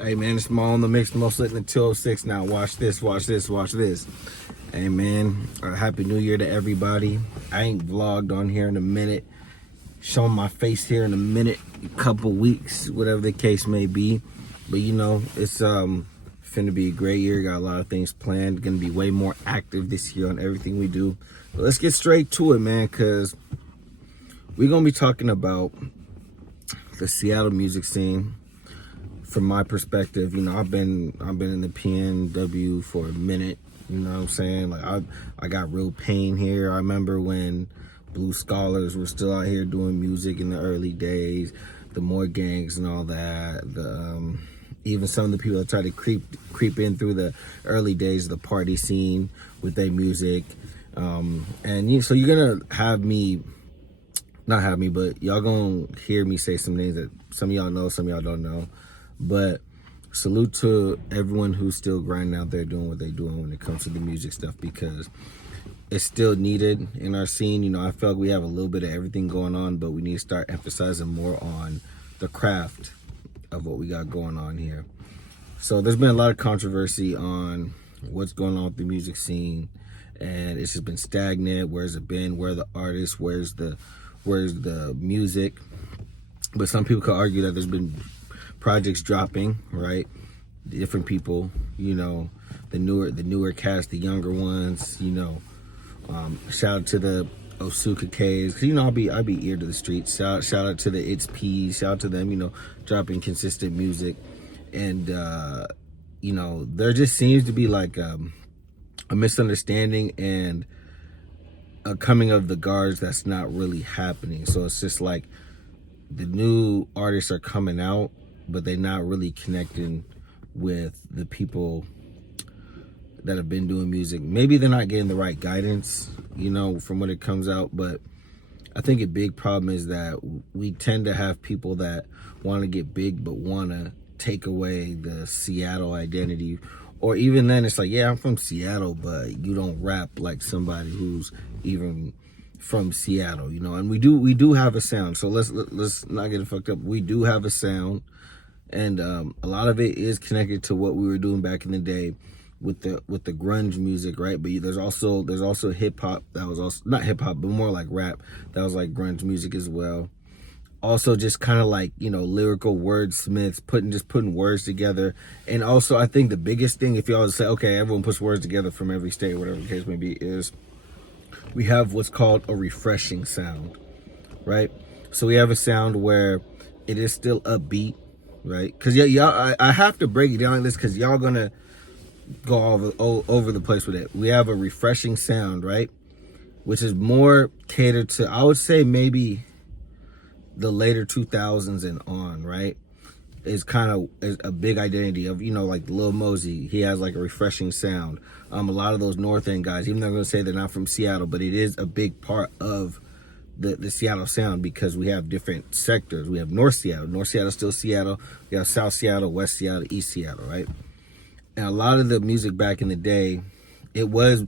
Hey man, it's Small on the mix, most lit in the 206 now. Watch this, watch this, watch this. Hey man, happy new year to everybody. I ain't vlogged on here in a minute. Showing my face here in a minute, a couple weeks, whatever the case may be. But you know, it's finna be a great year. Got a lot of things planned. Gonna be way more active this year on everything we do. But let's get straight to it, man, cause we're gonna be talking about the Seattle music scene. From my perspective, you know, I've been in the PNW for a minute. You know what I'm saying? Like I got real pain here. I remember when Blue Scholars were still out here doing music in the early days, the More Gangs and all that. Even some of the people that tried to creep in through the early days of the party scene with their music. So you're gonna have me, not have me, but y'all gonna hear me say some names that some of y'all know, some of y'all don't know. But salute to everyone who's still grinding out there doing what they're doing when it comes to the music stuff, because it's still needed in our scene. You know, I feel like we have a little bit of everything going on, but we need to start emphasizing more on the craft of what we got going on here. So there's been a lot of controversy on what's going on with the music scene, and it's just been stagnant. Where's it been? Where are the artists? Where's the music? But some people could argue that there's been projects dropping, right? Different people, you know, the newer cast, the younger ones, you know. Shout out to the Osuka K's, cause you know I'll be ear to the streets. Shout out to the It's P's, shout out to them, you know, dropping consistent music. And you know, there just seems to be like a misunderstanding and a coming of the guards that's not really happening. So it's just like the new artists are coming out, but they're not really connecting with the people that have been doing music. Maybe they're not getting the right guidance, you know, from when it comes out. But I think a big problem is that we tend to have people that want to get big, but want to take away the Seattle identity. Or even then, it's like, yeah, I'm from Seattle, but you don't rap like somebody who's even from Seattle, you know. And we do have a sound. So let's not get it fucked up. We do have a sound. And a lot of it is connected to what we were doing back in the day with the grunge music, right? But there's also hip hop that was also not hip hop, but more like rap that was like grunge music as well. Also, just kind of like, you know, lyrical wordsmiths putting words together. And also, I think the biggest thing, if y'all say, okay, everyone puts words together from every state, whatever the case may be, is we have what's called a refreshing sound, right? So we have a sound where it is still upbeat, right? Because y'all, I have to break it down like this because y'all gonna go over the place with it. We have a refreshing sound, right? Which is more catered to, I would say, maybe the later 2000s and on, right? Is a big identity of, you know, like Lil Mosey. He has like a refreshing sound. A lot of those North End guys, even though I'm gonna say they're not from Seattle, but it is a big part of the Seattle sound, because we have different sectors. We have North Seattle. North Seattle still Seattle. We have South Seattle, West Seattle, East Seattle, right? And a lot of the music back in the day, it was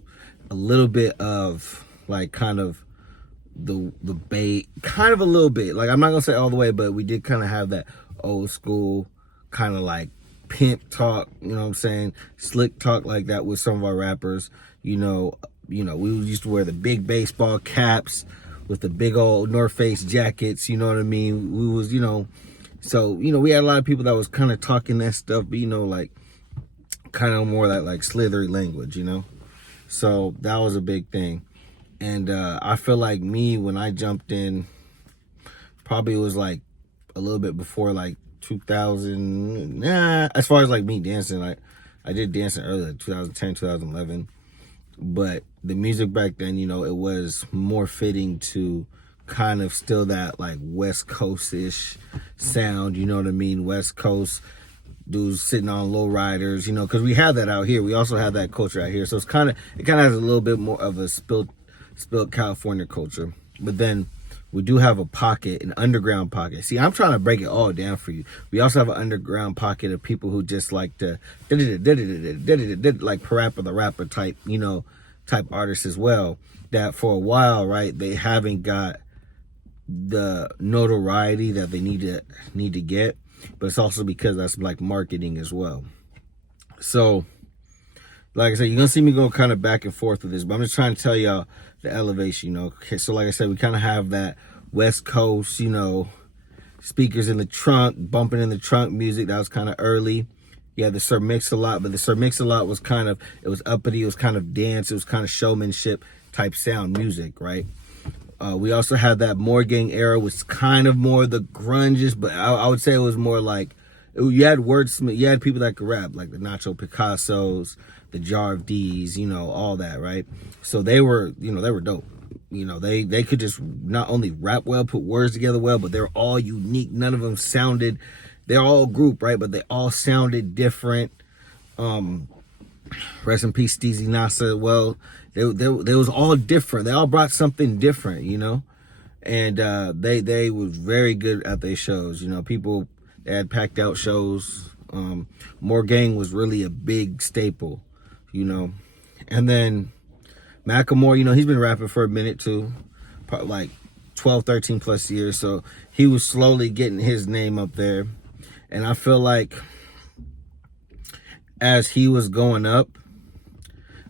a little bit of like kind of the Bay, kind of a little bit. Like, I'm not gonna say all the way, but we did kind of have that old school kind of like pimp talk, you know what I'm saying? Slick talk like that with some of our rappers. You know, we used to wear the big baseball caps with the big old North Face jackets, you know what I mean? We was, you know, so, you know, we had a lot of people that was kind of talking that stuff, but, you know, like kind of more that like slithery language, you know? So that was a big thing. And I feel like me, when I jumped in, probably it was like a little bit before like 2000, as far as like me dancing, I did dancing earlier, 2010, 2011. But the music back then, you know, it was more fitting to kind of still that like West Coast-ish sound, you know what I mean? West Coast dudes sitting on low riders, you know, because we have that out here. We also have that culture out here. So it kind of has a little bit more of a spilled California culture. But then we do have a pocket, an underground pocket. See, I'm trying to break it all down for you. We also have an underground pocket of people who just like to like Parappa the Rapper type, you know, type artists as well. That for a while, right, they haven't got the notoriety that they need to get. but it's also because that's like marketing as well. So, like I said, you're gonna see me go kind of back and forth with this, but I'm just trying to tell y'all the elevation, Okay, so like I said, we kind of have that West Coast, speakers in the trunk, bumping in the trunk music. That was kind of early. Yeah, the Sir Mix-a-Lot, but the Sir Mix-a-Lot was it was uppity, it was kind of dance, it was kind of showmanship type sound music, right? We also had that More Gang era, was kind of more the grunges, but I would say it was more like, you had wordsmith, you had people that could rap, like the Nacho Picassos, the Jar of D's, all that, right? So they were dope. They could just not only rap well, put words together well, but they're all unique. None of them sounded, they're all group, right? But they all sounded different. Rest in peace, Steezy Nasa. Well, they was all different. They all brought something different, and they was very good at their shows. People, they had packed out shows. More Gang was really a big staple, and then Macklemore, he's been rapping for a minute too, probably like 12, 13 plus years. So he was slowly getting his name up there. And I feel like as he was going up,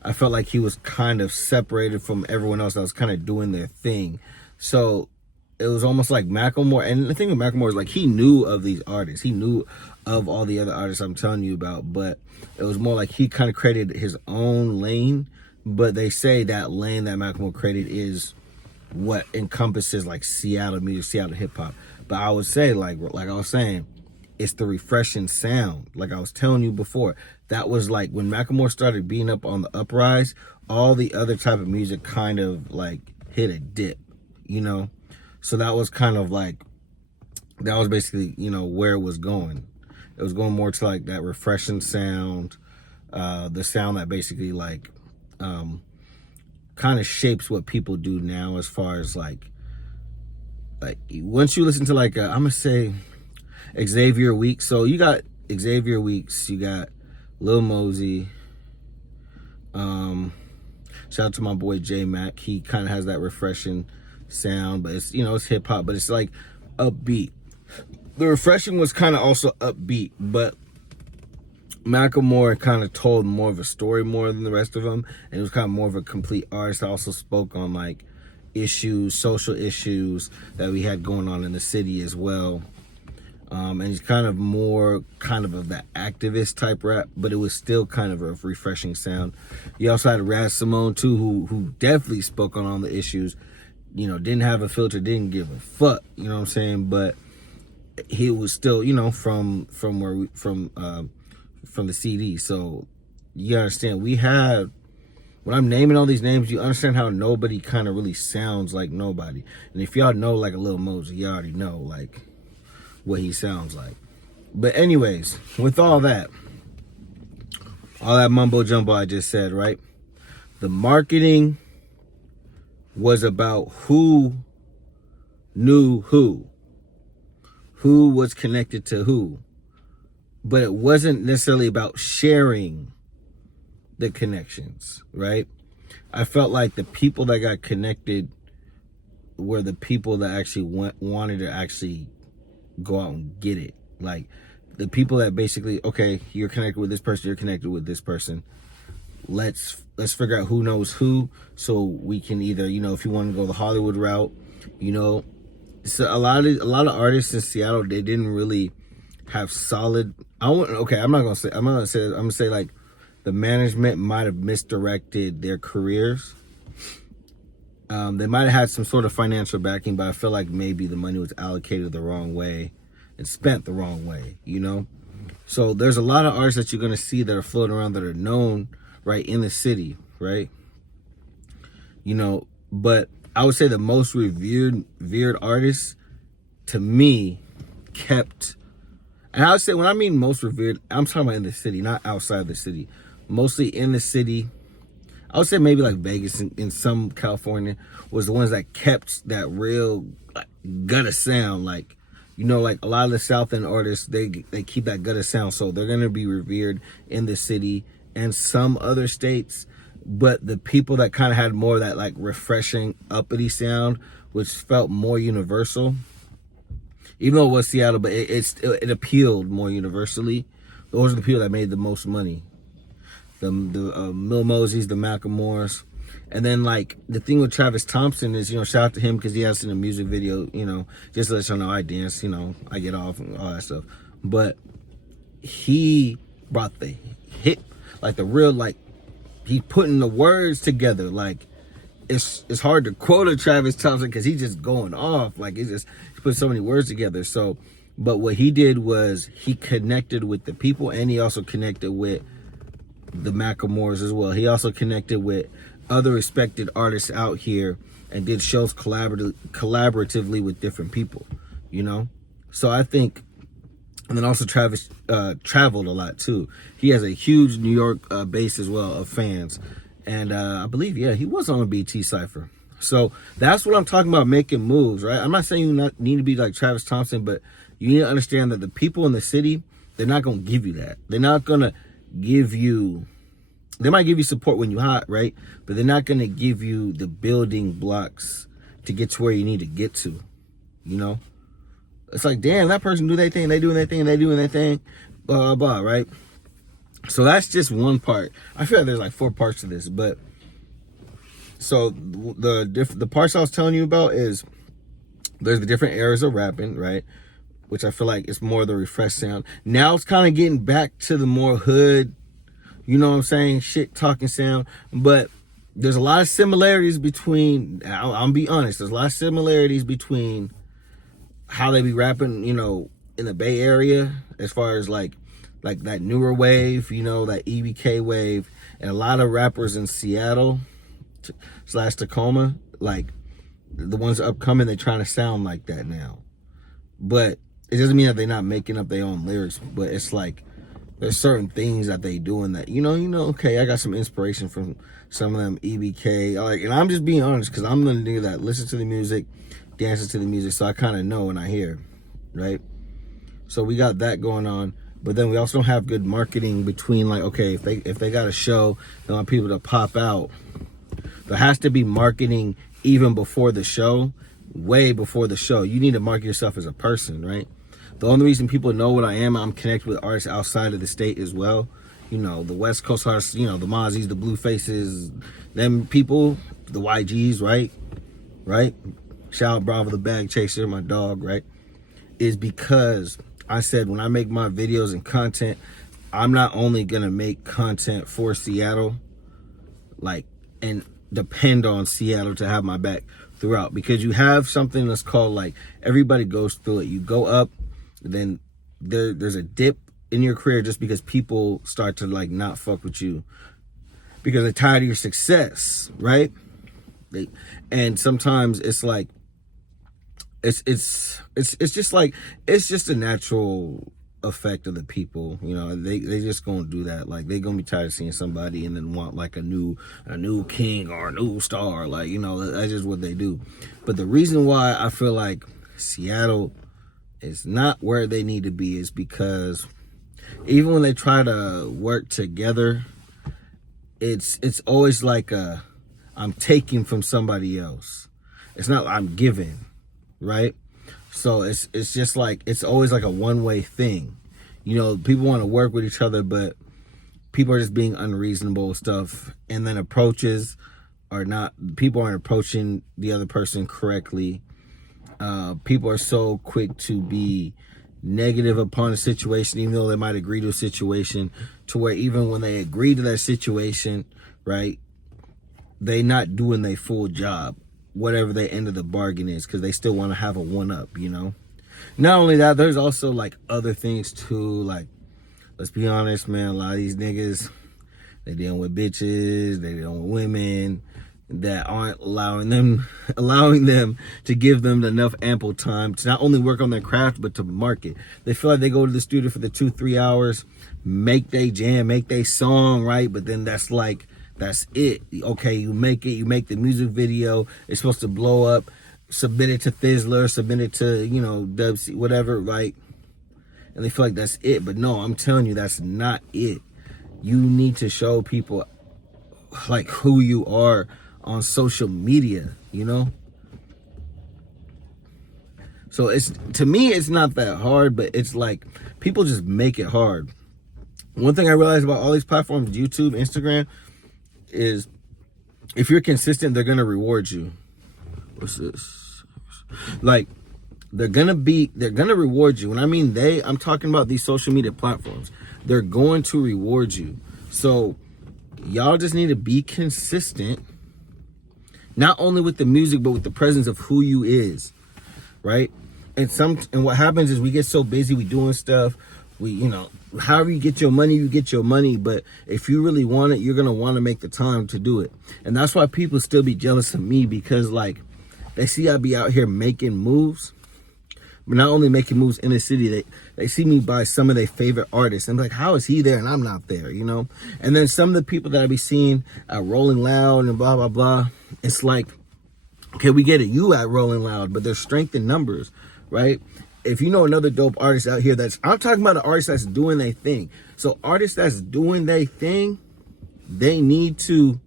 I felt like he was kind of separated from everyone else that was kind of doing their thing. So it was almost like Macklemore. And the thing with Macklemore is like, he knew of these artists. He knew of all the other artists I'm telling you about. But it was more like he kind of created his own lane. But they say that lane that Macklemore created is what encompasses like Seattle music, Seattle hip hop. But I would say, like I was saying, it's the refreshing sound. Like I was telling you before, that was like when Macklemore started being up on the uprise, all the other type of music kind of like hit a dip, So that was kind of like, that was basically, where it was going. It was going more to like that refreshing sound, the sound that basically like, kind of shapes what people do now as far as like once you listen to like I'm gonna say Xavier Weeks. So you got Xavier Weeks, you got Lil Mosey, shout out to my boy J Mac. He kind of has that refreshing sound, but it's it's hip hop, but it's like upbeat. The refreshing was kind of also upbeat, but Macklemore kind of told more of a story more than the rest of them, and it was kind of more of a complete artist. I also spoke on like issues, social issues that we had going on in the city as well. And he's kind of more of that activist type rap, but it was still kind of a refreshing sound. You also had Raz Simone too, who definitely spoke on all the issues. Didn't have a filter, didn't give a fuck. You know what I'm saying? But he was still, from the CD. So you understand, we had, when I'm naming all these names, you understand how nobody kind of really sounds like nobody. And if y'all know like a Lil Mosey, you already know like what he sounds like. But anyways, with all that mumbo jumbo I just said, right? The marketing was about who knew who was connected to who. But it wasn't necessarily about sharing the connections, right? I felt like the people that got connected were the people that actually wanted to actually go out and get it. Like the people that basically, okay, you're connected with this person, you're connected with this person. Let's figure out who knows who, so we can either, if you want to go the Hollywood route, so a lot of artists in Seattle, they didn't really have solid. I'm gonna say like the management might have misdirected their careers. They might have had some sort of financial backing, but I feel like maybe the money was allocated the wrong way and spent the wrong way, So there's a lot of artists that you're gonna see that are floating around that are known right in the city, right? But I would say the most revered artists to me kept. And I would say, when I mean most revered, I'm talking about in the city, not outside the city. Mostly in the city. I would say maybe like Vegas and in some California was the ones that kept that real like, gutter sound. Like, like a lot of the South End artists, they keep that gutter sound. So they're going to be revered in the city and some other states. But the people that kind of had more of that like refreshing, uppity sound, which felt more universal, Even though it was Seattle, but it appealed more universally. Those are the people that made the most money. The Lil Moseys, the Macklemores. And then, like, the thing with Travis Thompson is, shout out to him because he has in a music video, just to let y'all know I dance, I get off and all that stuff. But he brought the hit, like the real, like, he putting the words together. Like, it's hard to quote a Travis Thompson because he's just going off. Like, he put so many words together. So, but what he did was he connected with the people, and he also connected with the Macklemores as well. He also connected with other respected artists out here and did shows collaboratively with different people, So I think, and then also Travis traveled a lot too. He has a huge New York base as well of fans. And I believe, he was on a BT Cypher. So that's what I'm talking about, making moves, right? I'm not saying you need to be like Travis Thompson, but you need to understand that the people in the city, they're not going to give you that. They're not going to give you, they might give you support when you're hot, right? But they're not going to give you the building blocks to get to where you need to get to, It's like, damn, that person do their thing, they doing their thing, they doing their thing, blah, blah, blah, right? So that's just one part. I feel like there's like 4 parts to this, but so the parts I was telling you about is there's the different eras of rapping, right? Which I feel like it's more the refresh sound. Now it's kind of getting back to the more hood, shit talking sound. But there's a lot of similarities between, I'll be honest, there's a lot of similarities between how they be rapping, in the Bay Area, as far as like that newer wave, that EBK wave, and a lot of rappers in Seattle / Tacoma, like the ones upcoming, they're trying to sound like that now. But it doesn't mean that they're not making up their own lyrics, but it's like there's certain things that they doing that, okay, I got some inspiration from some of them EBK. And I'm just being honest because I'm going to do that. Listen to the music, dances to the music, so I kind of know when I hear, right? So we got that going on. But then we also don't have good marketing between, like, okay, if they got a show, they want people to pop out. There has to be marketing even before the show, way before the show. You need to market yourself as a person, right? The only reason people know what I am, I'm connected with artists outside of the state as well. The West Coast artists, the Mozzies, the Bluefaces, them people, the YGs, right? Right? Shout out Bravo the Bag Chaser, my dog, right? Is because I said when I make my videos and content, I'm not only going to make content for Seattle, and depend on Seattle to have my back throughout. Because you have something that's called, everybody goes through it. You go up, then there's a dip in your career just because people start to, not fuck with you. Because they're tired of your success, right? And sometimes it's like, it's just a natural effect of the people. They just gonna do that. They gonna be tired of seeing somebody and then want a new king or a new star. That's just what they do. But the reason why I feel like Seattle is not where they need to be is because even when they try to work together, it's always I'm taking from somebody else. It's not I'm giving. Right? So it's just it's always a one-way thing. People want to work with each other, but people are just being unreasonable with stuff. And then people aren't approaching the other person correctly. People are so quick to be negative upon a situation, even though they might agree to a situation, to where even when they agree to that situation, right, they not doing their full job, whatever the end of the bargain is, because they still want to have a one-up, Not only that, there's also, other things, too. Let's be honest, man, a lot of these niggas, they dealing with bitches, they dealing with women that aren't allowing them to give them enough ample time to not only work on their craft, but to market. They feel like they go to the studio for the 2-3 hours, make they jam, make they song, right? But then that's it. Okay, you make the music video, it's supposed to blow up, submit it to Thizzler, submit it to, Dubsy, whatever, right? And they feel like that's it. But no, I'm telling you, that's not it. You need to show people, who you are on social media, So it's, to me, it's not that hard, but it's like people just make it hard. One thing I realized about all these platforms, YouTube, Instagram, is if you're consistent, they're gonna reward you. What's this? Like, they're gonna reward you. When I mean I'm talking about these social media platforms. They're going to reward you. So y'all just need to be consistent, not only with the music, but with the presence of who you is, right? And what happens is we get so busy, we doing stuff, however you get your money, but if you really want it, you're gonna want to make the time to do it. And that's why people still be jealous of me, because like they see I be out here making moves, but not only making moves in the city, they see me by some of their favorite artists and like, how is he there and I'm not there, you know? And then some of the people that I be seeing at Rolling Loud and blah blah blah, it's like, okay, we get it, you at Rolling Loud, but there's strength in numbers, right? If you know another dope artist out here I'm talking about an artist that's doing their thing. So artists that's doing their thing, they need to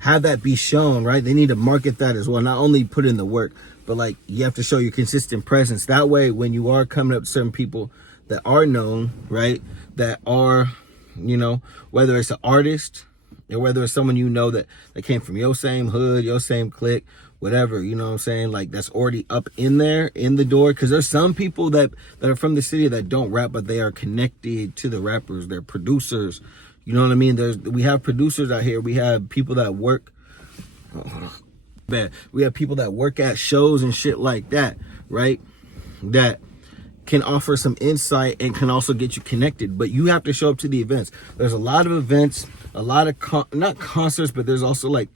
have that be shown, right? They need to market that as well. Not only put in the work, but like you have to show your consistent presence. That way, when you are coming up to certain people that are known, right? That are, whether it's an artist or whether it's someone that came from your same hood, your same clique, whatever, you know what I'm saying? Like that's already up in there, in the door. Cause there's some people that are from the city that don't rap, but they are connected to the rappers. They're producers. You know what I mean? We have producers out here. We have people that work. We have people that work at shows and shit like that, right? That can offer some insight and can also get you connected, but you have to show up to the events. There's a lot of events, a lot of not concerts, but there's also like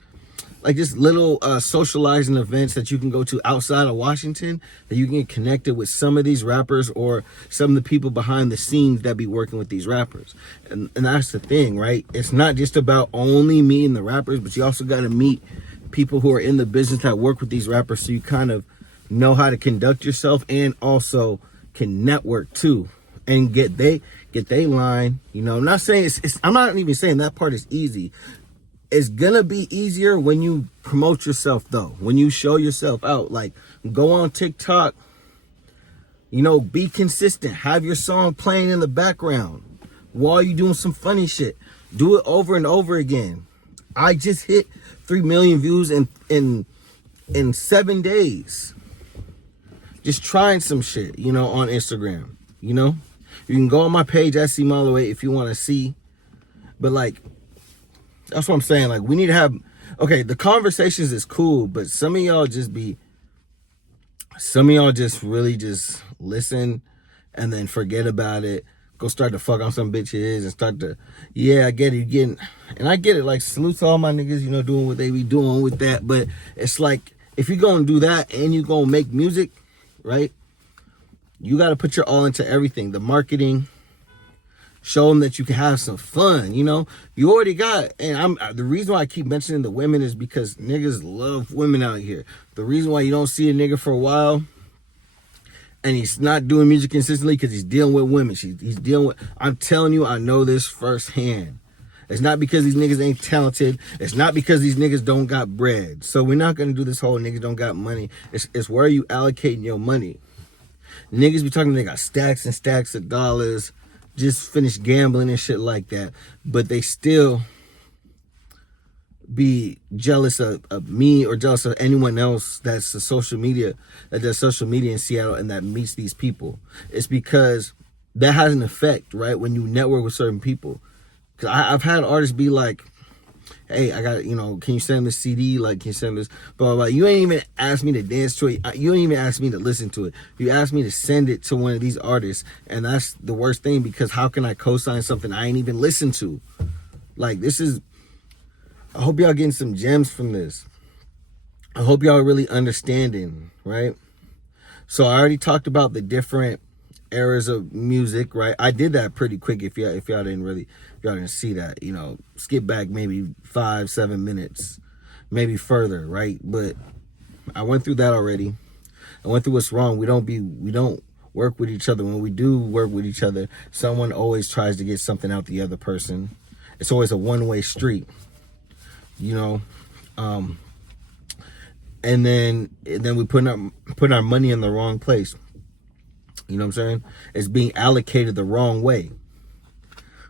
just little socializing events that you can go to outside of Washington, that you can get connected with some of these rappers or some of the people behind the scenes that be working with these rappers. And that's the thing, right? It's not just about only meeting the rappers, but you also got to meet people who are in the business that work with these rappers, so you kind of know how to conduct yourself and also can network too and get they line. I'm not saying I'm not even saying that part is easy. It's gonna be easier when you promote yourself though, when you show yourself out. Like, go on TikTok, be consistent, have your song playing in the background while you doing some funny shit. Do it over and over again. I just hit 3 million views in 7 days. Just trying some shit, on Instagram. You can go on my page at C-Malloway if you want to see. But like, that's what I'm saying. Like, we need to have, okay, the conversations is cool, but some of y'all just really just listen and then forget about it. Go start to fuck on some bitches and start to, I get it, and I get it, like, salute to all my niggas, doing what they be doing with that. But it's like, if you're going to do that and you're going to make music, right, you got to put your all into everything. The marketing, show them that you can have some fun, You already got, and the reason why I keep mentioning the women is because niggas love women out here. The reason why you don't see a nigga for a while and he's not doing music consistently, because he's dealing with women. He's dealing with, I'm telling you, I know this firsthand. It's not because these niggas ain't talented. It's not because these niggas don't got bread. So we're not going to do this whole niggas don't got money. It's where you allocating your money. Niggas be talking, they got stacks and stacks of dollars, just finished gambling and shit like that, but they still be jealous of me or jealous of anyone else that does social media in Seattle and that meets these people. It's because that has an effect, right? When you network with certain people. Because I've had artists be like, hey, I got, can you send this CD? Like, can you send this? Blah, blah, blah. You ain't even asked me to dance to it. You ain't even asked me to listen to it. You asked me to send it to one of these artists. And that's the worst thing, because how can I co-sign something I ain't even listened to? Like, I hope y'all getting some gems from this. I hope y'all really understanding, right? So I already talked about the different eras of music, right? I did that pretty quick. If y'all didn't see that, skip back maybe 5-7 minutes, maybe further, right? But I went through that already. I went through what's wrong. We don't work with each other. When we do work with each other, someone always tries to get something out the other person. It's always a one-way street, And and then we put our money in the wrong place. You know what I'm saying? It's being allocated the wrong way,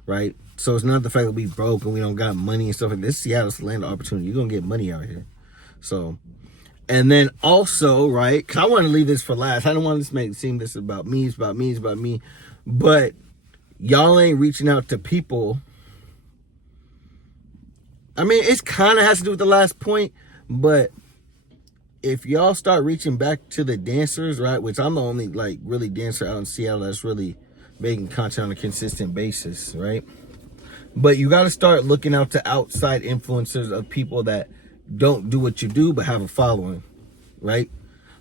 right? So it's not the fact that we broke and we don't got money and stuff like this. Seattle's the land of opportunity. You're gonna get money out here. So, and then also, right? Because I want to leave this for last. I don't want this to seem this about me. It's about me. It's about me. But y'all ain't reaching out to people. I mean, it's kind of has to do with the last point, but if y'all start reaching back to the dancers, right, which I'm the only, like, really dancer out in Seattle that's really making content on a consistent basis, right? But you got to start looking out to outside influencers of people that don't do what you do but have a following, right?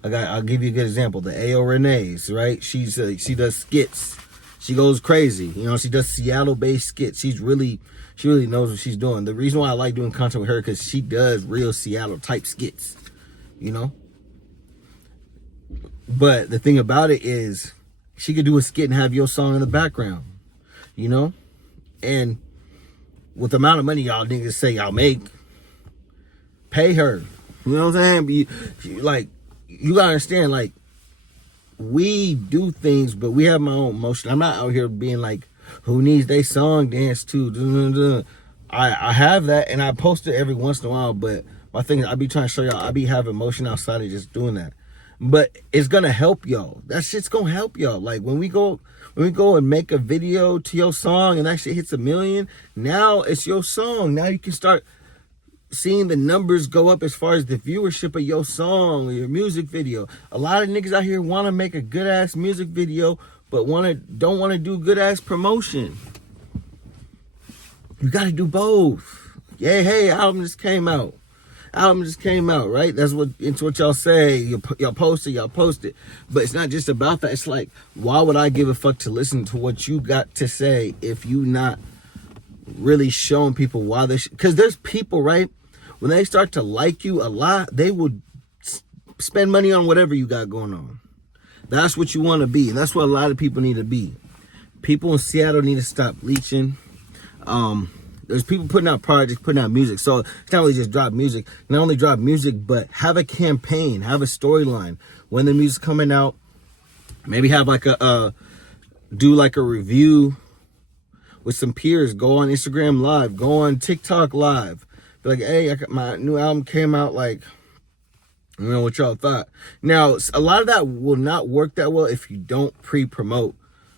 I'll give you a good example. The A.O. Renee's, right? She does skits. She goes crazy. You know, she does Seattle-based skits. She really knows what she's doing. The reason why I like doing content with her because she does real Seattle-type skits, you know? But the thing about it is she could do a skit and have your song in the background, you know? And with the amount of money y'all niggas say y'all make, pay her. You know what I'm saying? You gotta understand, like, we do things, but we have my own emotion. I'm not out here being like, who needs they song dance to? I have that, and I post it every once in a while, but my thing is I be trying to show y'all I be having emotion outside of just doing that. But it's gonna help y'all. That shit's gonna help y'all. Like when we go and make a video to your song and that shit hits 1 million, now it's your song. Now you can start seeing the numbers go up as far as the viewership of your song or your music video. A lot of niggas out here want to make a good ass music video, but don't want to do good ass promotion. You got to do both. Yeah, hey, album just came out, right? It's what y'all say. Y'all post it. But it's not just about that. It's like, why would I give a fuck to listen to what you got to say if you not really showing people why they because there's people, right? When they start to like you a lot, they will spend money on whatever you got going on. That's what you want to be. And that's what a lot of people need to be. People in Seattle need to stop leeching. There's people putting out projects, putting out music. So it's not really just drop music. Not only drop music, but have a campaign, have a storyline. When the music's coming out, maybe have like do like a review with some peers. Go on Instagram Live. Go on TikTok Live. Be like, hey, my new album came out, like, you know what y'all thought. Now, a lot of that will not work that well if you don't pre-promote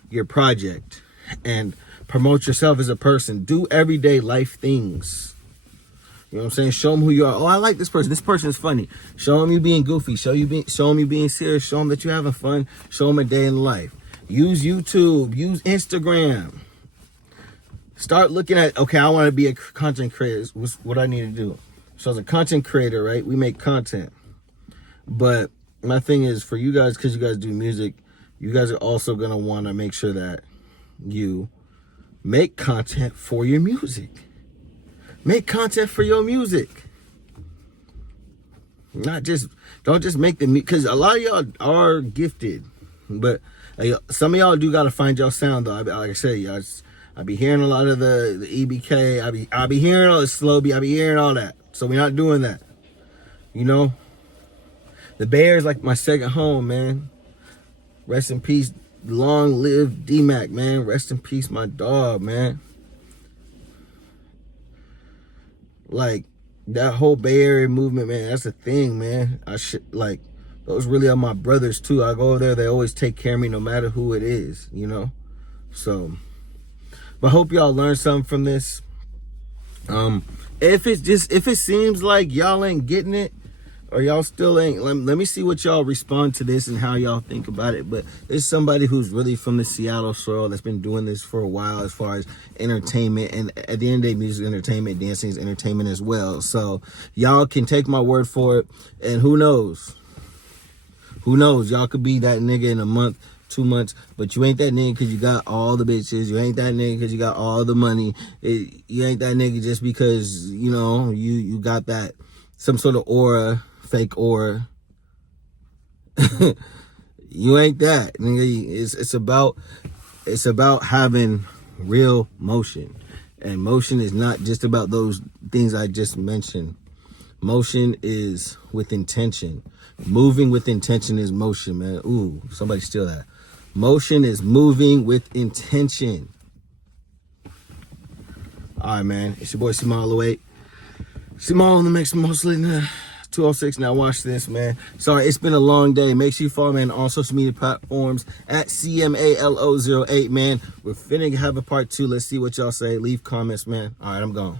your project and promote yourself as a person. Do everyday life things. You know what I'm saying? Show them who you are. Oh, I like this person. This person is funny. Show them you being goofy. Show them you being serious. Show them that you're having fun. Show them a day in life. Use YouTube. Use Instagram. Start looking at, okay, I want to be a content creator. What's what I need to do? So as a content creator, right, we make content. But my thing is, for you guys, because you guys do music, you guys are also going to want to make sure that you make content for your music. Make content for your music. Don't just make the music, because a lot of y'all are gifted. But some of y'all do got to find your sound, though. Like I said, y'all, I be hearing a lot of the EBK. I be hearing all the slow beat. I be hearing all that. So we're not doing that. You know? The Bay Area is like my second home, man. Rest in peace. Long live D-Mac, man. Rest in peace, my dog, man. Like, that whole Bay Area movement, man, that's a thing, man. Those really are my brothers, too. I go over there, they always take care of me no matter who it is, you know? So, but hope y'all learned something from this. If it seems like y'all ain't getting it, or y'all still ain't, let me see what y'all respond to this and how y'all think about it. But there's somebody who's really from the Seattle soil that's been doing this for a while as far as entertainment. And at the end of the day, music is entertainment, dancing is entertainment as well. So y'all can take my word for it. And who knows? Y'all could be that nigga in a month, 2 months, but you ain't that nigga because you got all the bitches. You ain't that nigga because you got all the money. You ain't that nigga just because, you know, you got that some sort of aura, fake aura. You ain't that, nigga. It's about having real motion, and motion is not just about those things I just mentioned. Motion is with intention. Moving with intention is motion, man. Ooh, somebody steal that. Motion is moving with intention. All right, man. It's your boy Simalo8. Simalo the Mix Mostly 206. Now watch this, man. Sorry, it's been a long day. Make sure you follow me on all social media platforms at CMALO08, man. We're finna have a part 2. Let's see what y'all say. Leave comments, man. All right, I'm gone.